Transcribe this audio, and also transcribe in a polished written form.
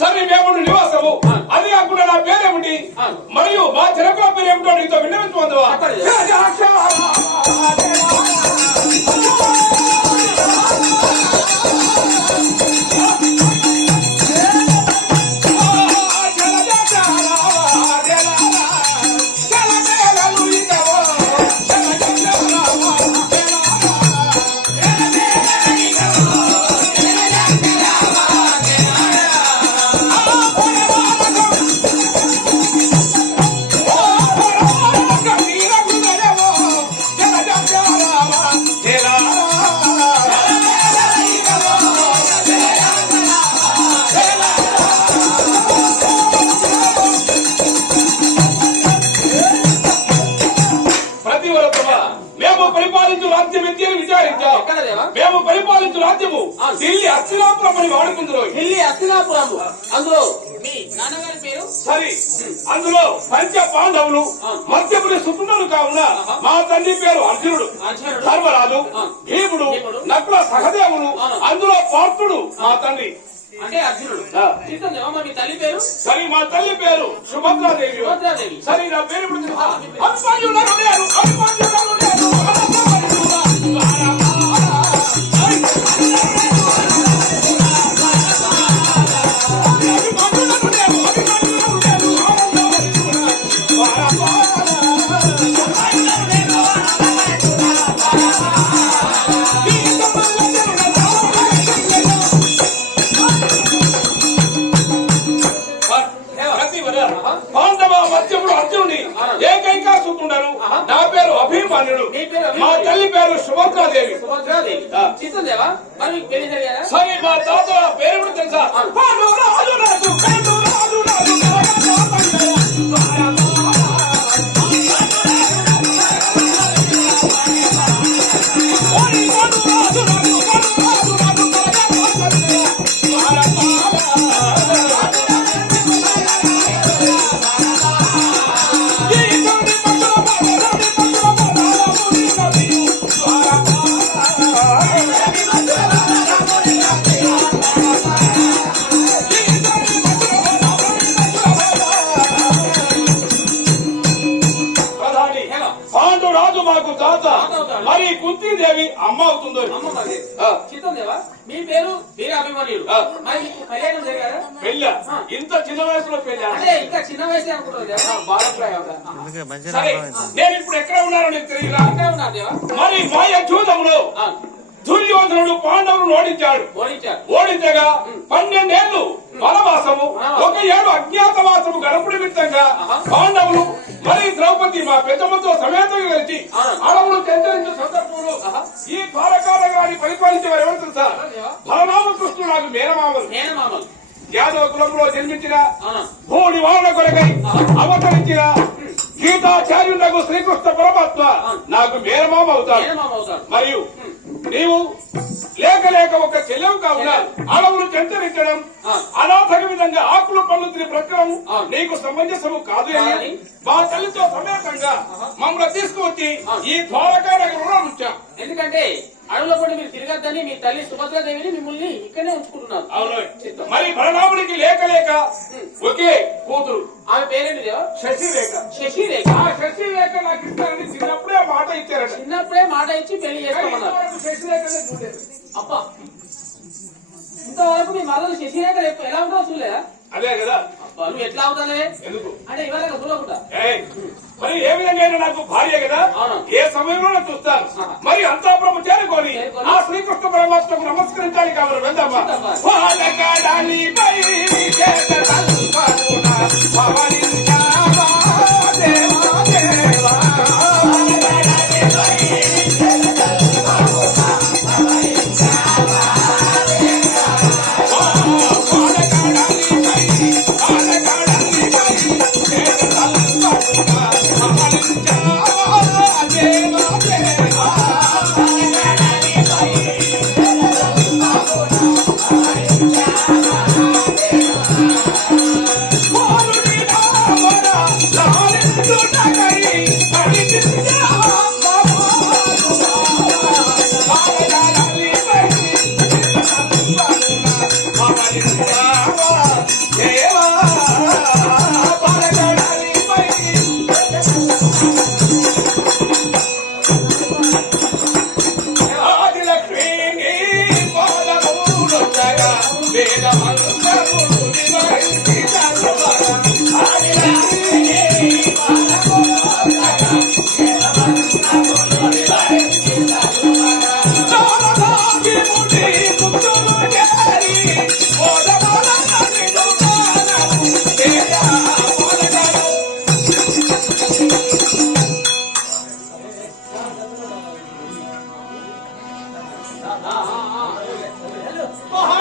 సరే మేము నివాసము అది కాకుండా నా పేరేమిటి మరియు మా జనకుల పేరేమిటో నీతో విన్నవించమందువా? మేము పరిపాలించు రాజ్యము ఢిల్లీ హస్తినాపురం అని వాడుకుందరు. ఢిల్లీ హస్తినాపురం అందులో మీ నాన్నగారి పేరు సరి అందులో పంచ పాండవులు మధ్యపురి సుతుడు కావున మా తండ్రి పేరు అర్జునుడు, ధర్మరాజు, భీముడు, నకుల సహదేవుడు, అందులో పార్థుడు మా తండ్రి అంటే అర్జునుడు. మీ తల్లి పేరు సరి మా తల్లి పేరు సుభద్రాదేవి. సరి నా పేరు పాండవ మధ్యముడు అర్జునుడి ఏకైక సుతుండను. నా పేరు అభిమన్యుడు, మా తల్లి పేరు సుభద్రాదేవి. సరే మా తాత పేరు తెలుసా? రాజు మాకు తాత, మరి కుంతీదేవి అమ్మ అవుతుందో. మీ పేరు వీర అభిమన్యుడు. కళ్యాణం జరిగారా? పెళ్ళ ఇంత చిన్న వయసులో పెళ్ళ అంటే ఇంకా చిన్న వయసు అనుకుంటుంది. సరే నేను ఇప్పుడు ఎక్కడ ఉన్నానో నీకు తెలియదా? మరి మాయ జూదంలో దుర్యోధనుడు పాండవులను ఓడించాడు. ఓడించగా 12 ఏళ్లు వనవాసము, 1 ఏడు అజ్ఞాతవాసము గడపడి మిత్తంగా పాండవులు మరి ద్రౌపది మా పెద్దమ్మతో సమేతంగా కలిసి అడవులు చెంతరించిన సందర్భంలో ఈ ద్వారకానగరాన్ని పరిపాలించేవారు ఎవరు తెలుసా? బలరామకృష్ణుడు నాకు మేనమామలు. యాదవ కులంలో జన్మించిన భూ నివారణ కొరకై అవతరించిన గీతాచార్యులకు శ్రీకృష్ణ పరమాత్మ నాకు మేనమామ అవుతాడు. మరియు నీవు లేక లేక ఒక చెల్లెవు కావున అడవులు చెంతరించడం, అనాథక విధంగా ఆకులు పళ్ళు తిని బ్రతకడం నీకు సమంజసము కాదు అని మా తల్లితో సమేతంగా మమ్మల్ని తీసుకువచ్చి ఈ ద్వారకా నగరంలో ఉంచాం. ఎందుకంటే అడవుల పడి మీరు తిరగద్దని మీ తల్లి సుభద్రాదేవిని మిమ్మల్ని ఇక్కడనే ఉంచుకుంటున్నారు. అవును. మరి బలరాముడికి లేక లేక ఒకే కూతురు, ఆమె పేరేంటి? శశిరేఖ. శశిరేఖ. ఆ శశిరేఖ నాకు ఇస్తారని చిన్నప్పుడే మాట ఇచ్చారట. చిన్నప్పుడే మాట ఇచ్చి పెళ్లి చేస్తామన్నారు. శశిరేఖనే చూడలేదు. అబ్బా, ఇంతవరకు మీ మరదలు శశిరేఖ ఎలా ఉంటుందో చూడలేదా? అదే కదా. నువ్వు ఎట్లా అవుతానే? ఎందుకు అంటే ఇవాళ చూడకుండా మరి ఏ విధంగా నాకు భార్య కదా, ఏ సమయంలో చూస్తాను. మరి అంతాపురం చేరుకొని ఆ శ్రీకృష్ణ పరమాత్మకు నమస్కరించాలి కాబట్టి వెళ్దామా? దేవా మహా